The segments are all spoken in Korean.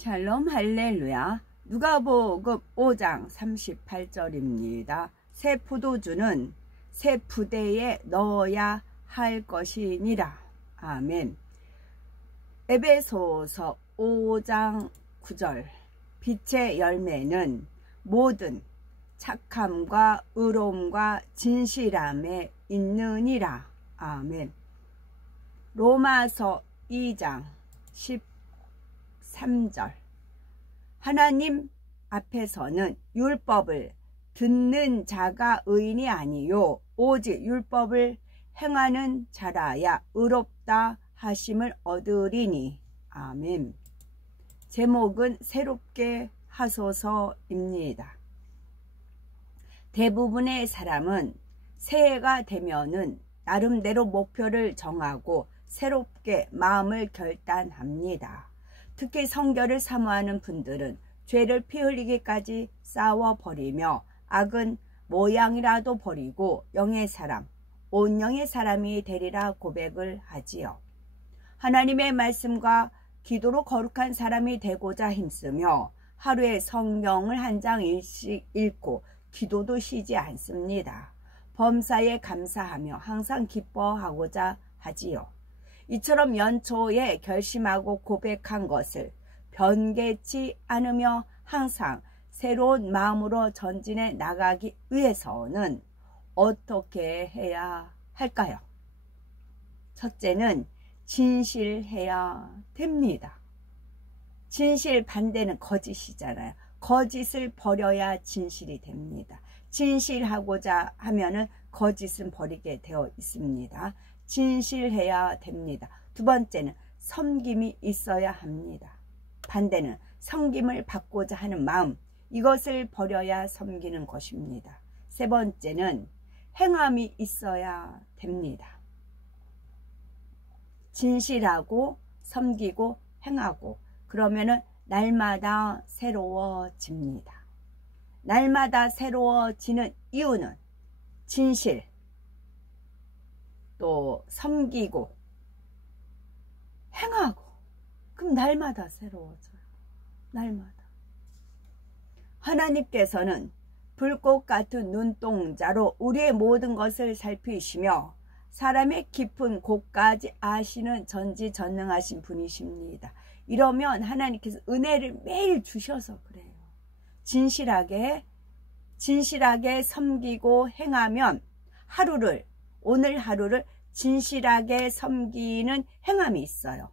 샬롬 할렐루야. 누가복음 5장 38절입니다. 새 포도주는 새 부대에 넣어야 할 것이니라. 아멘. 에베소서 5장 9절. 빛의 열매는 모든 착함과 의로움과 진실함에 있느니라. 아멘. 로마서 2장 13절. 하나님 앞에서는 율법을 듣는 자가 의인이 아니요 오직 율법을 행하는 자라야 의롭다 하심을 얻으리니. 아멘. 제목은 새롭게 하소서입니다. 대부분의 사람은 새해가 되면은 나름대로 목표를 정하고 새롭게 마음을 결단합니다. 특히 성결을 사모하는 분들은 죄를 피 흘리기까지 싸워버리며 악은 모양이라도 버리고 영의 사람, 온영의 사람이 되리라 고백을 하지요. 하나님의 말씀과 기도로 거룩한 사람이 되고자 힘쓰며 하루에 성경을 한 장씩 읽고 기도도 쉬지 않습니다. 범사에 감사하며 항상 기뻐하고자 하지요. 이처럼 연초에 결심하고 고백한 것을 변개치 않으며 항상 새로운 마음으로 전진해 나가기 위해서는 어떻게 해야 할까요? 첫째는 진실해야 됩니다. 진실 반대는 거짓이잖아요. 거짓을 버려야 진실이 됩니다. 진실하고자 하면은 거짓은 버리게 되어 있습니다. 진실해야 됩니다. 두 번째는 섬김이 있어야 합니다. 반대는 섬김을 받고자 하는 마음, 이것을 버려야 섬기는 것입니다. 세 번째는 행함이 있어야 됩니다. 진실하고 섬기고 행하고 그러면은 날마다 새로워집니다. 날마다 새로워지는 이유는 진실, 또 섬기고 행하고, 그럼 날마다 새로워져요. 날마다. 하나님께서는 불꽃 같은 눈동자로 우리의 모든 것을 살피시며 사람의 깊은 곳까지 아시는 전지전능하신 분이십니다. 이러면 하나님께서 은혜를 매일 주셔서 그래요. 진실하게 섬기고 행하면 오늘 하루를 진실하게 섬기는 행함이 있어요.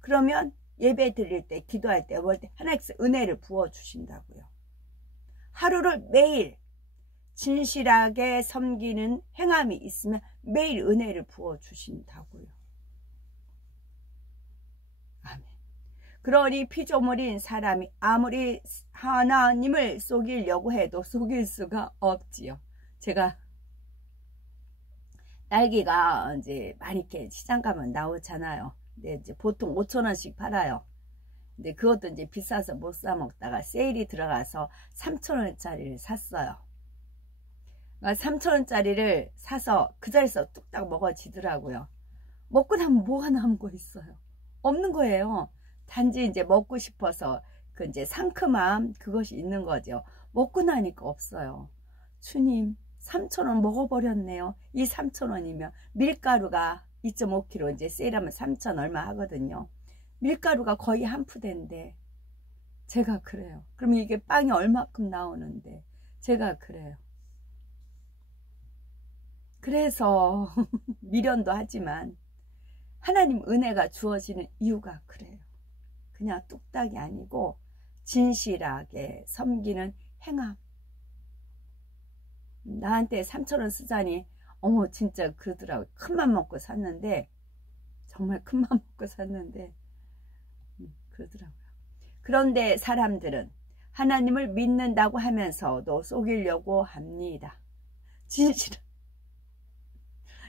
그러면 예배 드릴 때, 기도할 때, 뭘 때 하나님께서 은혜를 부어주신다고요. 하루를 매일 진실하게 섬기는 행함이 있으면 매일 은혜를 부어주신다고요. 아멘. 그러니 피조물인 사람이 아무리 하나님을 속이려고 해도 속일 수가 없지요. 제가 딸기가 이제 많이 이렇게 시장 가면 나오잖아요. 근데 이제 보통 5,000원씩 팔아요. 근데 그것도 이제 비싸서 못 사 먹다가 세일이 들어가서 3,000원짜리를 샀어요. 3,000원짜리를 사서 그 자리에서 뚝딱 먹어지더라고요. 먹고 나면 뭐가 남은 거 있어요? 없는 거예요. 단지 이제 먹고 싶어서 그 이제 상큼함, 그것이 있는 거죠. 먹고 나니까 없어요. 주님, 3,000원 먹어버렸네요. 이 3,000원이면 밀가루가 2.5kg 이제 세일하면 3,000 얼마 하거든요. 밀가루가 거의 한 푸대인데 제가 그래요. 그럼 이게 빵이 얼마큼 나오는데 제가 그래요. 그래서 미련도 하지만 하나님 은혜가 주어지는 이유가 그래요. 그냥 뚝딱이 아니고 진실하게 섬기는 행함. 나한테 3,000원 쓰자니 어머 진짜 그러더라고요. 큰맘 먹고 샀는데 정말 큰맘 먹고 샀는데 그러더라고요. 그런데 사람들은 하나님을 믿는다고 하면서도 속이려고 합니다.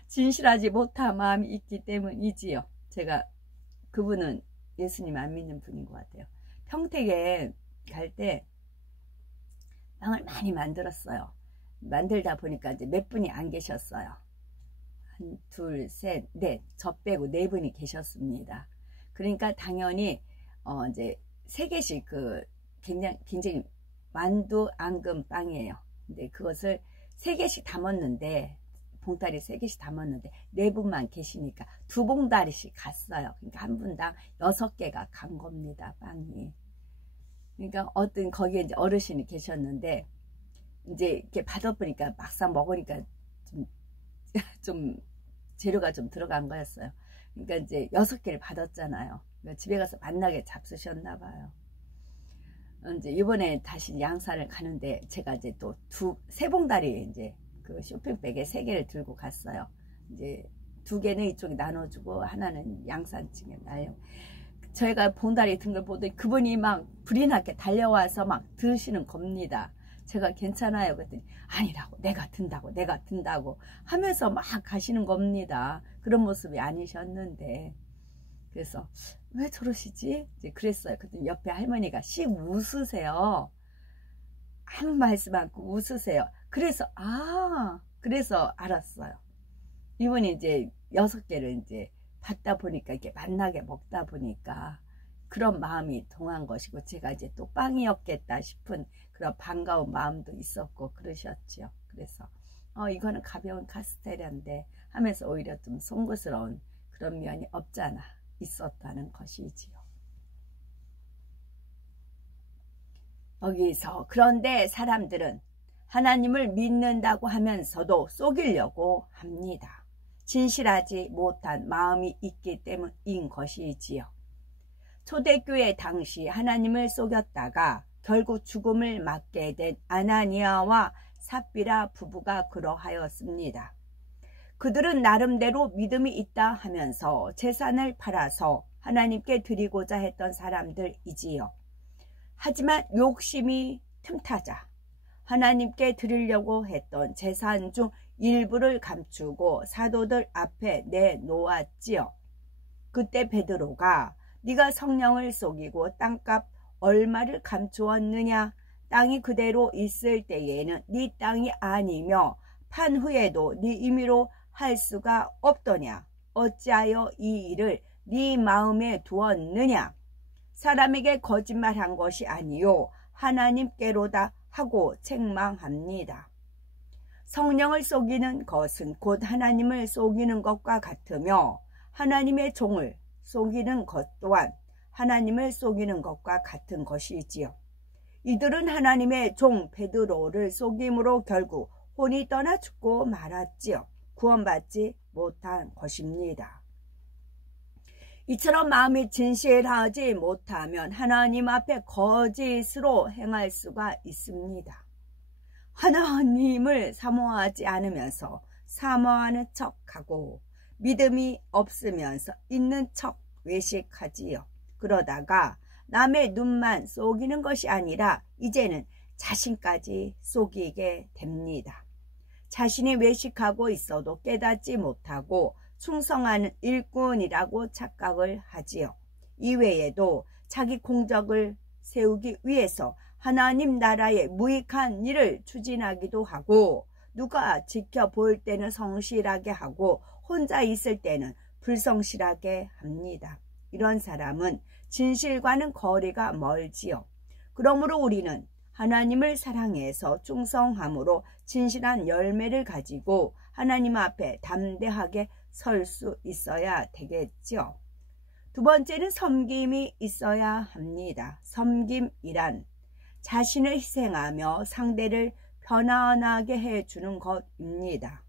진실하지 못한 마음이 있기 때문이지요. 제가 그분은 예수님 안 믿는 분인 것 같아요. 평택에 갈 때 빵을 많이 만들었어요. 만들다 보니까 이제 몇 분이 안 계셨어요. 한, 둘, 셋, 넷, 저 빼고 네 분이 계셨습니다. 그러니까 당연히 이제 세 개씩 굉장히 만두 앙금 빵이에요. 근데 그것을 세 개씩 담았는데, 봉다리 세 개씩 담았는데 네 분만 계시니까 두 봉다리씩 갔어요. 그러니까 한 분당 6개가 간 겁니다, 빵이. 그러니까 어떤 거기에 이제 어르신이 계셨는데, 이제 이렇게 받아보니까 막상 먹으니까 좀 재료가 좀 들어간 거였어요. 그러니까 이제 6개를 받았잖아요. 그러니까 집에 가서 만나게 잡수셨나 봐요. 이제 이번에 다시 양산을 가는데 제가 이제 또 세 봉다리 이제 그 쇼핑백에 3개를 들고 갔어요. 이제 2개는 이쪽에 나눠주고 하나는 양산층에 날려. 저희가 봉다리 든 걸 보더니 그분이 막 불이 나게 달려와서 막 드시는 겁니다. 제가 괜찮아요 그랬더니 아니라고, 내가 든다고 하면서 막 가시는 겁니다. 그런 모습이 아니셨는데, 그래서 왜 저러시지? 이제 그랬어요. 그랬더니 옆에 할머니가 씩 웃으세요. 아무 말씀 않고 웃으세요. 그래서 알았어요. 이분이 이제 6개를 이제 받다 보니까 이렇게 만나게 먹다 보니까 그런 마음이 동한 것이고, 제가 이제 또 빵이었겠다 싶은 그런 반가운 마음도 있었고 그러셨죠. 그래서 이거는 가벼운 카스테라인데 하면서 오히려 좀 송구스러운 그런 면이 없잖아 있었다는 것이지요. 여기서 그런데 사람들은 하나님을 믿는다고 하면서도 속이려고 합니다. 진실하지 못한 마음이 있기 때문인 것이지요. 초대교회 당시 하나님을 속였다가 결국 죽음을 맞게 된 아나니아와 삽비라 부부가 그러하였습니다. 그들은 나름대로 믿음이 있다 하면서 재산을 팔아서 하나님께 드리고자 했던 사람들이지요. 하지만 욕심이 틈타자 하나님께 드리려고 했던 재산 중 일부를 감추고 사도들 앞에 내놓았지요. 그때 베드로가 네가 성령을 속이고 땅값 얼마를 감추었느냐? 땅이 그대로 있을 때에는 네 땅이 아니며 판 후에도 네 임의로 할 수가 없더냐? 어찌하여 이 일을 네 마음에 두었느냐? 사람에게 거짓말한 것이 아니요 하나님께로다 하고 책망합니다. 성령을 속이는 것은 곧 하나님을 속이는 것과 같으며 하나님의 종을 속이는 것 또한 하나님을 속이는 것과 같은 것이지요. 이들은 하나님의 종 베드로를 속임으로 결국 혼이 떠나 죽고 말았지요. 구원받지 못한 것입니다. 이처럼 마음이 진실하지 못하면 하나님 앞에 거짓으로 행할 수가 있습니다. 하나님을 사모하지 않으면서 사모하는 척하고 믿음이 없으면서 있는 척 외식하지요. 그러다가 남의 눈만 속이는 것이 아니라 이제는 자신까지 속이게 됩니다. 자신이 외식하고 있어도 깨닫지 못하고 충성하는 일꾼이라고 착각을 하지요. 이외에도 자기 공적을 세우기 위해서 하나님 나라의 무익한 일을 추진하기도 하고, 누가 지켜볼 때는 성실하게 하고 혼자 있을 때는 불성실하게 합니다. 이런 사람은 진실과는 거리가 멀지요. 그러므로 우리는 하나님을 사랑해서 충성함으로 진실한 열매를 가지고 하나님 앞에 담대하게 설 수 있어야 되겠죠. 두 번째는 섬김이 있어야 합니다. 섬김이란 자신을 희생하며 상대를 편안하게 해주는 것입니다.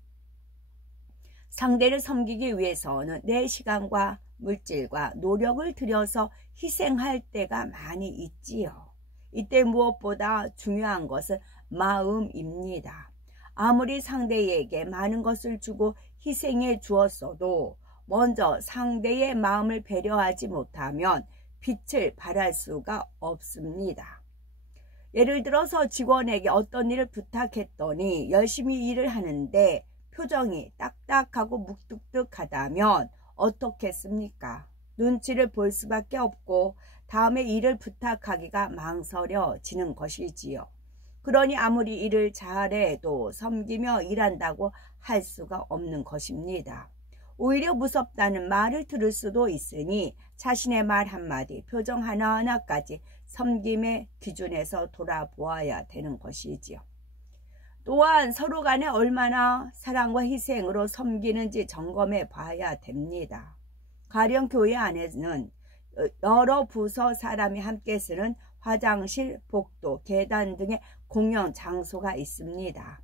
상대를 섬기기 위해서는 내 시간과 물질과 노력을 들여서 희생할 때가 많이 있지요. 이때 무엇보다 중요한 것은 마음입니다. 아무리 상대에게 많은 것을 주고 희생해 주었어도 먼저 상대의 마음을 배려하지 못하면 빛을 발할 수가 없습니다. 예를 들어서 직원에게 어떤 일을 부탁했더니 열심히 일을 하는데 표정이 딱딱하고 묵뚝뚝하다면 어떻겠습니까? 눈치를 볼 수밖에 없고 다음에 일을 부탁하기가 망설여지는 것이지요. 그러니 아무리 일을 잘해도 섬기며 일한다고 할 수가 없는 것입니다. 오히려 무섭다는 말을 들을 수도 있으니 자신의 말 한마디, 표정 하나하나까지 섬김의 기준에서 돌아보아야 되는 것이지요. 또한 서로 간에 얼마나 사랑과 희생으로 섬기는지 점검해 봐야 됩니다. 가령 교회 안에는 여러 부서 사람이 함께 쓰는 화장실, 복도, 계단 등의 공용 장소가 있습니다.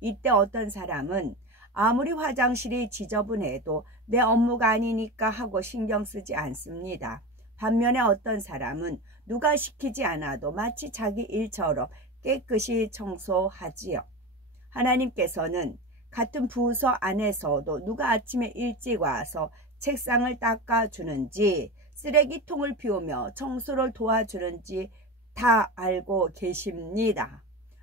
이때 어떤 사람은 아무리 화장실이 지저분해도 내 업무가 아니니까 하고 신경 쓰지 않습니다. 반면에 어떤 사람은 누가 시키지 않아도 마치 자기 일처럼 깨끗이 청소하지요. 하나님께서는 같은 부서 안에서도 누가 아침에 일찍 와서 책상을 닦아주는지 쓰레기통을 비우며 청소를 도와주는지 다 알고 계십니다.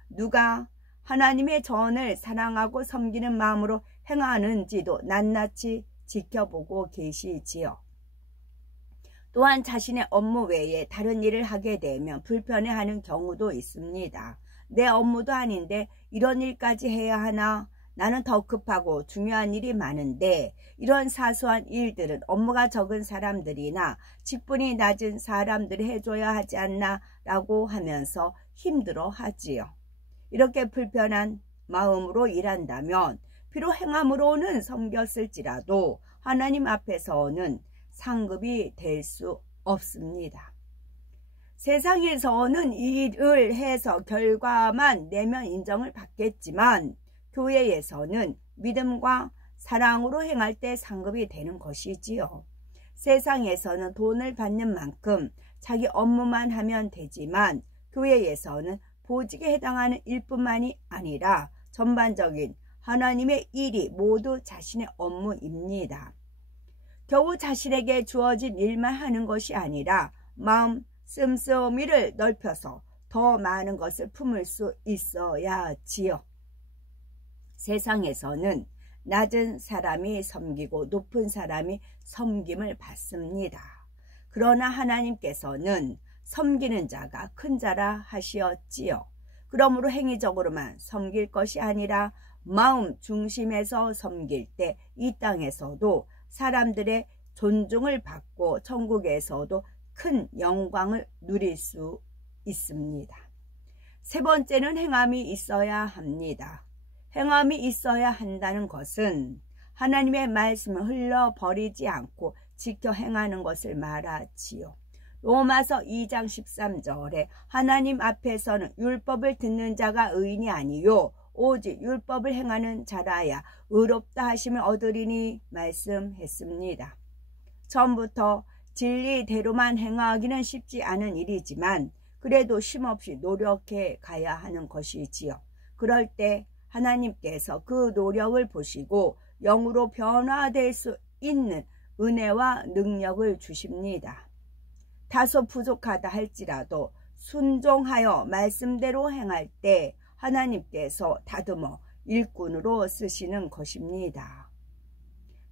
누가 하나님의 전을 사랑하고 섬기는 마음으로 행하는지도 낱낱이 지켜보고 계시지요. 또한 자신의 업무 외에 다른 일을 하게 되면 불편해하는 경우도 있습니다. 내 업무도 아닌데 이런 일까지 해야 하나? 나는 더 급하고 중요한 일이 많은데 이런 사소한 일들은 업무가 적은 사람들이나 직분이 낮은 사람들이 해줘야 하지 않나? 라고 하면서 힘들어 하지요. 이렇게 불편한 마음으로 일한다면 비록 행함으로는 섬겼을지라도 하나님 앞에서는 상급이 될 수 없습니다. 세상에서는 일을 해서 결과만 내면 인정을 받겠지만 교회에서는 믿음과 사랑으로 행할 때 상급이 되는 것이지요. 세상에서는 돈을 받는 만큼 자기 업무만 하면 되지만 교회에서는 보직에 해당하는 일뿐만이 아니라 전반적인 하나님의 일이 모두 자신의 업무입니다. 겨우 자신에게 주어진 일만 하는 것이 아니라 마음 씀씀이를 넓혀서 더 많은 것을 품을 수 있어야지요. 세상에서는 낮은 사람이 섬기고 높은 사람이 섬김을 받습니다. 그러나 하나님께서는 섬기는 자가 큰 자라 하시었지요. 그러므로 행위적으로만 섬길 것이 아니라 마음 중심에서 섬길 때 이 땅에서도 사람들의 존중을 받고 천국에서도 큰 영광을 누릴 수 있습니다. 세 번째는 행함이 있어야 합니다. 행함이 있어야 한다는 것은 하나님의 말씀을 흘려버리지 않고 지켜 행하는 것을 말하지요. 로마서 2장 13절에 하나님 앞에서는 율법을 듣는 자가 의인이 아니요 오직 율법을 행하는 자라야 의롭다 하심을 얻으리니 말씀했습니다. 처음부터 진리대로만 행하기는 쉽지 않은 일이지만 그래도 쉼없이 노력해 가야 하는 것이지요. 그럴 때 하나님께서 그 노력을 보시고 영으로 변화될 수 있는 은혜와 능력을 주십니다. 다소 부족하다 할지라도 순종하여 말씀대로 행할 때 하나님께서 다듬어 일꾼으로 쓰시는 것입니다.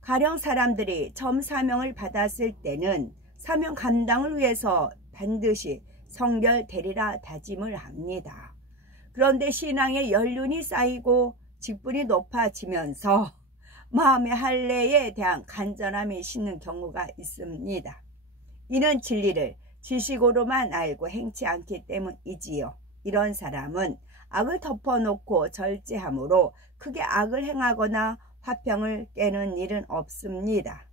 가령 사람들이 처음 사명을 받았을 때는 사명 감당을 위해서 반드시 성결되리라 다짐을 합니다. 그런데 신앙의 연륜이 쌓이고 직분이 높아지면서 마음의 할례에 대한 간절함이 식는 경우가 있습니다. 이는 진리를 지식으로만 알고 행치 않기 때문이지요. 이런 사람은 악을 덮어놓고 절제함으로 크게 악을 행하거나 화평을 깨는 일은 없습니다.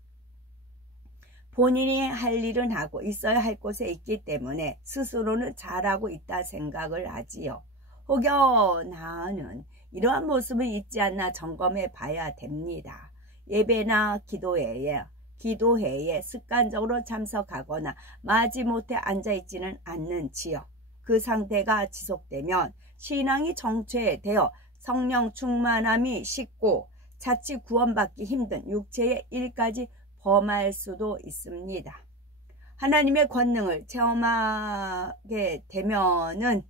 본인이 할 일은 하고 있어야 할 곳에 있기 때문에 스스로는 잘하고 있다 생각을 하지요. 혹여 나는 이러한 모습을 있지 않나 점검해 봐야 됩니다. 예배나 기도회에 습관적으로 참석하거나 마지못해 앉아있지는 않는지요. 그 상태가 지속되면 신앙이 정체되어 성령 충만함이 식고 자칫 구원받기 힘든 육체의 일까지 범할 수도 있습니다. 하나님의 권능을 체험하게 되면은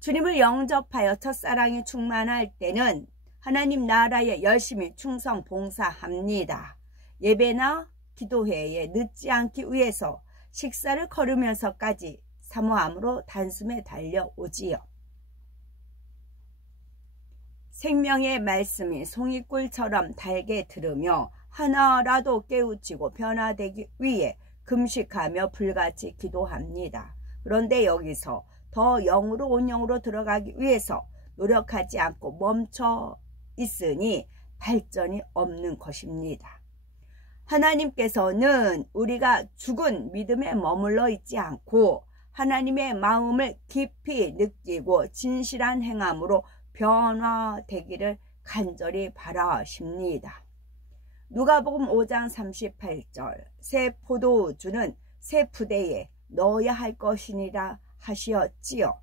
주님을 영접하여 첫사랑이 충만할 때는 하나님 나라에 열심히 충성 봉사합니다. 예배나 기도회에 늦지 않기 위해서 식사를 거르면서까지 사모함으로 단숨에 달려오지요. 생명의 말씀이 송이꿀처럼 달게 들으며 하나라도 깨우치고 변화되기 위해 금식하며 불같이 기도합니다. 그런데 여기서 더 영으로 온 영으로 들어가기 위해서 노력하지 않고 멈춰 있으니 발전이 없는 것입니다. 하나님께서는 우리가 죽은 믿음에 머물러 있지 않고 하나님의 마음을 깊이 느끼고 진실한 행함으로 변화되기를 간절히 바라십니다. 누가복음 5장 38절 새 포도주는 새 부대에 넣어야 할 것이니라 하시었지요.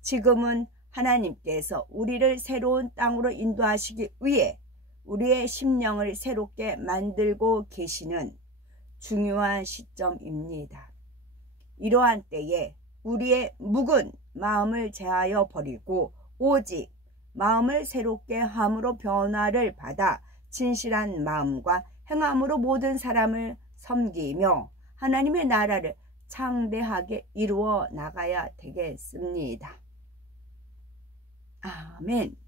지금은 하나님께서 우리를 새로운 땅으로 인도하시기 위해 우리의 심령을 새롭게 만들고 계시는 중요한 시점입니다. 이러한 때에 우리의 묵은 마음을 제하여 버리고 오직 마음을 새롭게 함으로 변화를 받아 진실한 마음과 행함으로 모든 사람을 섬기며 하나님의 나라를 창대하게 이루어 나가야 되겠습니다. 아멘.